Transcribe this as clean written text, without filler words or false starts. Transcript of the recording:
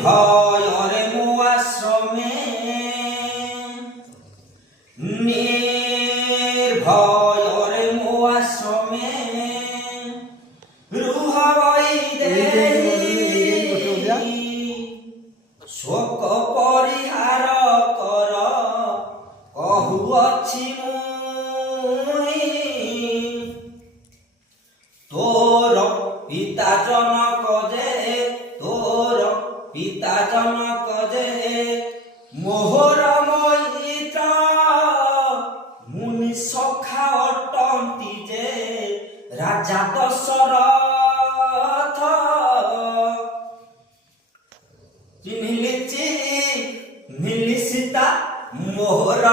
ভয়রে মুআশ্রমে নির্ভয়রে মুআশ্রমে রুহাই দেহি শোক পরিহার কর কহুଅছি মুই তোর পিতা জনক যে তোর পিতা জনক যে মোহর মৈত্র মুনি সখা অটন্তি যে রাজা দশরথ চিহ্নিলি সীতা মোহর